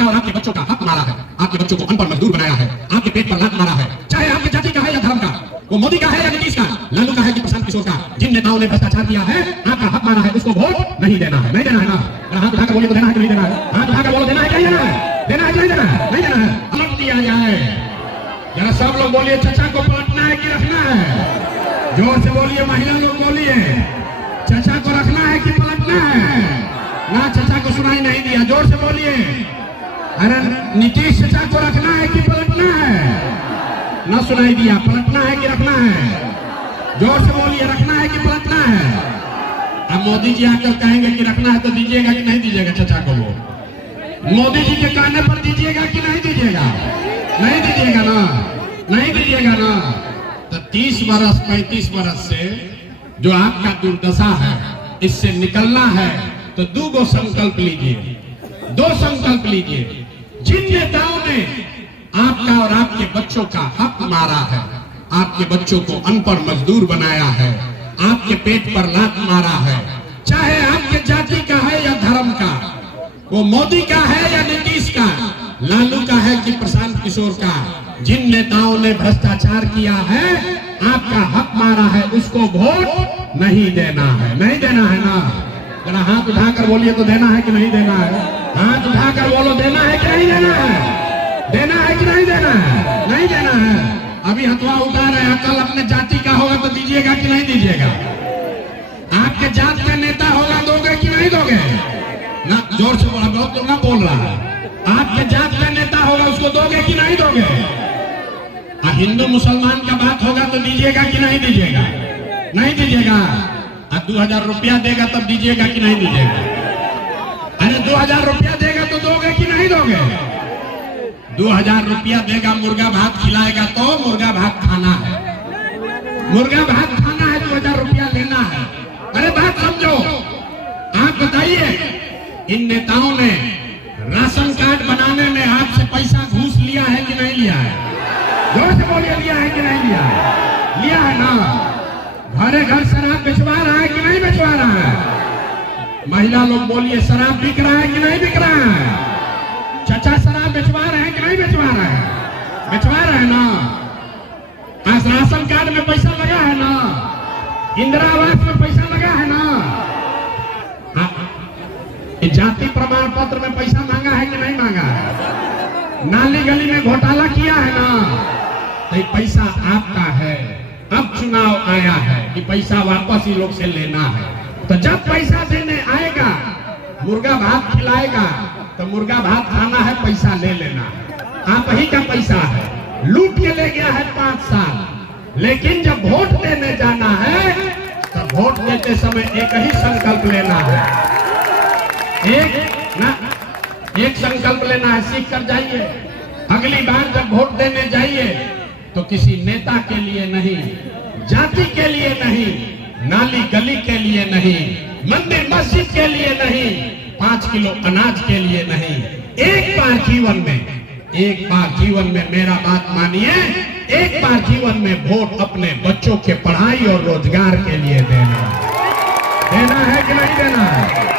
आपका और आपके बच्चों का हक मारा है, आपके बच्चों को अनपढ़ मजदूर बनाया है, आपके पेट पर लात मारा है, चाहे आपकी जाति का है या धर्म का, वो मोदी का है या नीतीश का, लालू का है कि प्रशांत किशोर का, जिन नेताओं ने भ्रष्टाचार किया है, आपका हक मारा है, उसको वोट नहीं देना है। नहीं देना है ना? हाथ उठाकर बोलिए तो देना है कि नहीं देना है? हाथ उठाकर बोलो देना है कि नहीं देना है? देना है कि नहीं देना है? नहीं देना है। पलट दिया जाए। जरा सब लोग बोलिए चचा को पलटना है कि रखना है? जोर से बोलिए, महिला लोग बोलिए, चचा को रखना है कि पलटना है? ना चचा को सुनाई नहीं दिया, जोर से बोलिए। अरे नीतीश चचा को रखना है कि पलटना है? ना सुनाई दिया, पलटना है कि रखना है? जोर से बोलिए, रखना है कि पलटना है? अब मोदी जी आकर कहेंगे कि रखना है तो दीजिएगा कि नहीं दीजिएगा चचा को? वो मोदी जी के कहने पर दीजिएगा कि नहीं दीजिएगा? नहीं दीजिएगा ना? नहीं दीजिएगा ना? तो 30 बरस 35 बरस से जो आपका दुर्दशा है, इससे निकलना है तो दो संकल्प लीजिए, 2 संकल्प लीजिए। जिन नेताओं ने आपका और आपके बच्चों का हक मारा है, आपके बच्चों को अनपढ़ मजदूर बनाया है, आपके पेट पर लात मारा है, चाहे आपके जाति का है या धर्म का, वो मोदी का है या नीतीश का, लालू का है कि प्रशांत किशोर का, जिन नेताओं ने भ्रष्टाचार किया है, आपका हक मारा है, उसको वोट नहीं देना है। नहीं देना है ना? जरा हाथ उठाकर बोलिए तो देना है कि नहीं देना है? हाथ उठाकर बोलो, देना है कि नहीं देना है? देना है कि नहीं देना है? नहीं देना है। अभी हथवा उठा रहे हैं, कल अपने जाति का होगा तो दीजिएगा कि नहीं दीजिएगा? आपके जात का नेता होगा, दोगे कि नहीं दोगे? ना, जोर से बोला, बहुत तो ना बोल रहा है। आपके जात का नेता होगा, उसको दोगे कि नहीं दोगे? हिंदू मुसलमान का बात होगा तो दीजिएगा कि नहीं दीजिएगा? नहीं दीजिएगा। 2000 रुपया देगा तब दीजिएगा कि नहीं दीजिएगा? अरे 2000 रुपया देगा तो दोगे कि नहीं दोगे? 2000 रुपया देगा, मुर्गा भात खिलाएगा तो मुर्गा भात खाना है, मुर्गा भात खाना है, 2000 रुपया लेना है। अरे बात समझो। आप बताइए, इन नेताओं ने राशन कार्ड बनाने में आपसे पैसा घूस लिया है कि नहीं लिया है? जोर से बोलिए, लिया है कि नहीं लिया है? लिया है ना? घरे घर शराब बेचवा रहा है कि नहीं बेचवा रहा है? महिला लोग बोलिए, शराब बिक रहा है कि नहीं बिक रहा है? चचा शराब बेचवा रहे हैं कि नहीं बेचवा रहे हैं? बेचवा रहे हैं ना? आज राशन कार्ड में पैसा लगा है ना? इंदिरा आवास में पैसा लगा है ना? जाति प्रमाण पत्र में पैसा मांगा है कि नहीं मांगा है? नाली गली में घोटाला किया है ना? तो पैसा आपका है। अब चुनाव आया है कि पैसा वापस ही लोग से लेना है। तो जब पैसा देने आएगा, मुर्गा भात खिलाएगा तो मुर्गा भात खाना है, पैसा ले लेना है। आप ही का पैसा है, लूट के ले गया है 5 साल। लेकिन जब वोट देने जाना है तो वोट देते समय एक ही संकल्प लेना है। एक संकल्प लेना है, सीख कर जाइए। अगली बार जब वोट देने जाइए तो किसी नेता के लिए नहीं, जाति के लिए नहीं, नाली गली के लिए नहीं, मंदिर मस्जिद के लिए नहीं, 5 किलो अनाज के लिए नहीं। एक बार जीवन में मेरा बात मानिए, एक बार जीवन में वोट अपने बच्चों के पढ़ाई और रोजगार के लिए देना है कि नहीं देना है?